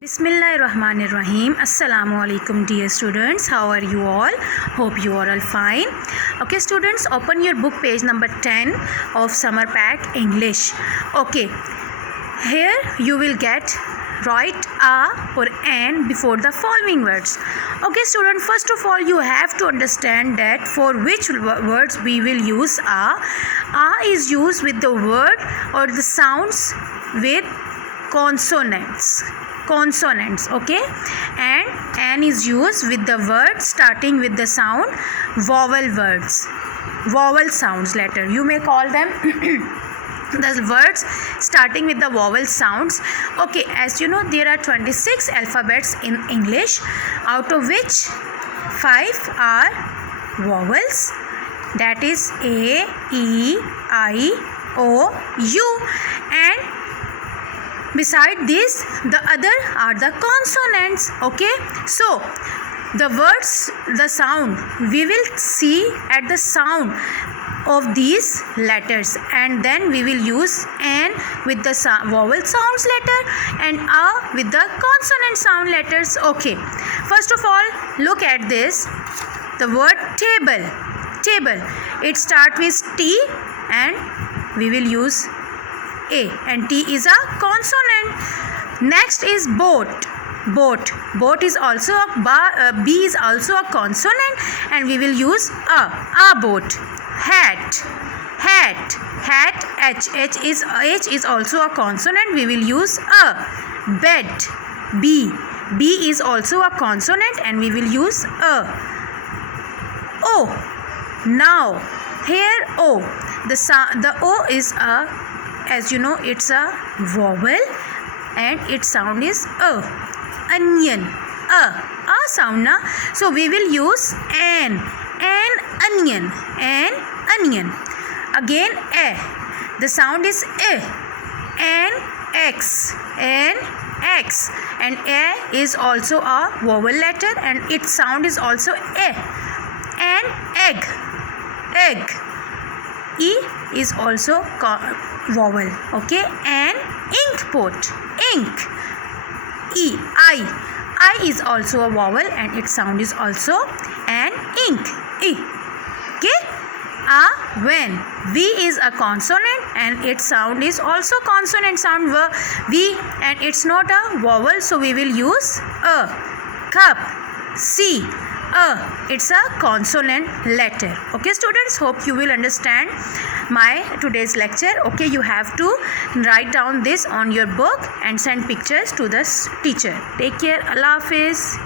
Bismillahirrahmanirrahim. Assalamu alaikum dear students. How are you all? Hope you are all fine. Okay students, open your book page number 10 of summer pack English. Okay, here you will get write a or an before the following words. Okay student, first of all you have to understand that for which words we will use a. A is used with the word or the sounds with consonants, okay, and an is used with the word starting with the sound vowel sounds letter. You may call them the words starting with the vowel sounds. Okay, as you know, there are 26 alphabets in English, out of which 5 are vowels, that is A, E, I, O, U, and beside this the other are the consonants. Okay, so the words, the sound, we will see at the sound of these letters, and then we will use an with the vowel sounds letter and a with the consonant sound letters. Okay, first of all look at this, the word table. It starts with T and we will use A, and T is a consonant. Next is boat is also a B is also a consonant, and we will use a boat. Hat H is also a consonant, we will use a. Bed, B is also a consonant and we will use a. O, now here O, the O is a, as you know, it's a vowel and its sound is a. Onion, a sound na, so we will use an onion, again a, the sound is a. An X, and a is also a vowel letter and its sound is also a. An egg, E is also vowel. Okay, an ink pot, E, I is also a vowel and its sound is also an ink, E. Okay, a when, V is a consonant and its sound is also consonant sound V, and it's not a vowel, so we will use a. Cup, C, it's a consonant letter. Okay students, hope you will understand my today's lecture. Okay, you have to write down this on your book and send pictures to the teacher. Take care. Allah Hafiz.